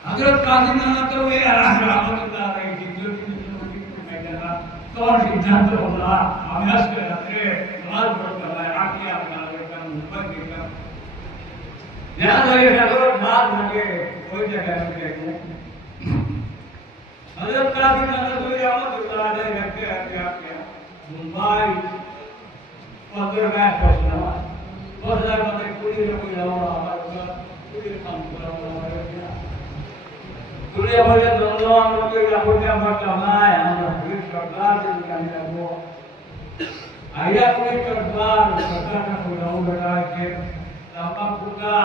Hazrat Qasim Nana तो वे रहमतुल्लाह अलैहि जो मैं कहना कौन सिद्धांत होगा हम हंस कर रहे नमाज पढ़ कर रहे आके आप ना लेकर ऊपर के कर याद है हजरत बात लगे कोई जगह नहीं हजरत कासिम नना तो रहमतुल्लाह अलैहि रखे आके मुंबई पंद्रह में पहुंचना बहुत ज्यादा मतलब पूरी कोई रहा पूरी काम पूरा Kuliah boleh tolong, kuliah boleh berkamai, anak kuliah kerja dengan kamu. Ayah kuliah kerja kan kuliah berada ke, lama buka,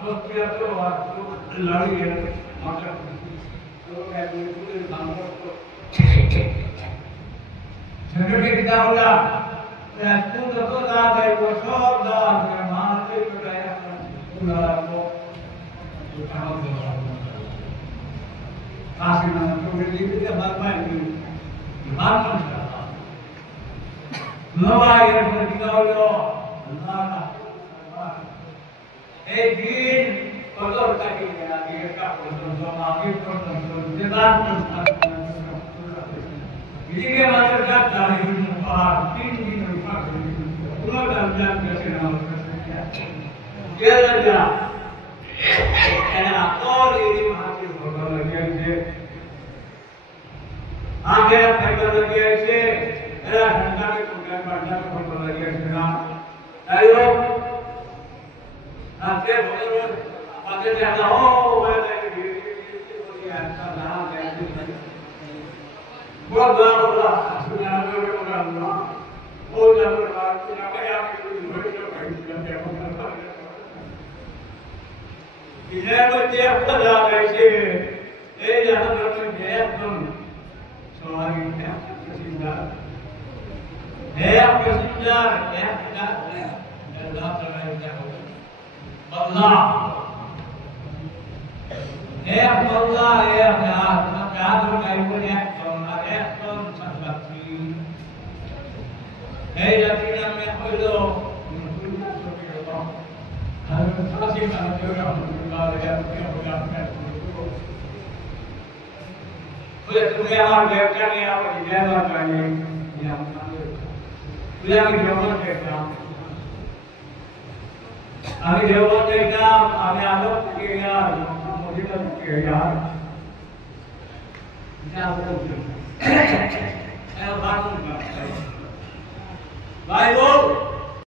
terus dia tu waktu lari macam tu kayak kuliah kamu tu. Jadi kita ulah, aku tu dah dari bosor dah, mana tu beraya ulah aku, kamu tu. Qasim Nana तो मेरे लिए क्या बात है कि बात नहीं करता नवा ये दिखाओ लो अल्लाह का एक दिन कदर करके मेरा ये का तो आगे तो जिंदात ये के बाद का तारीख मुबारक 3 दिन रुपा पूरा रमजान कैसे नाम क्या लगा और ये महावीर भगवान लगे थे आगे फाइबर लगे ऐसे एरा ठंडा के कुंडा बढ़ना के फोटो लगे थे ना आयो आते बोलो आगे जाना हो मैं बोली अच्छा ना गए बहुत बड़ा सुना लो ना वो जब बात सुना के आप कोई वीडियो कहीं से इधर बच्चे अपना ऐसे ये यहाँ पर कोई गया तुम सवारी है पसीदार है पसीदार है अल्लाह तआला क्या होगा अल्लाह है अल्लाह है अल्लाह क्या तो कहीं पर है तो संगति है जतीना में कोई लोग Qasim Nana जो रहमतुल्लाह अलैहि हो जाता है मुझे तुम्हें हमारे देवता ने आपको जयवा चाहिए ये हम तुझे भी देवता देखता अभी देवता देखता अभी आलोक के यार मुझे तो के यार क्या बोलते हैं बात नहीं करते भाई लोग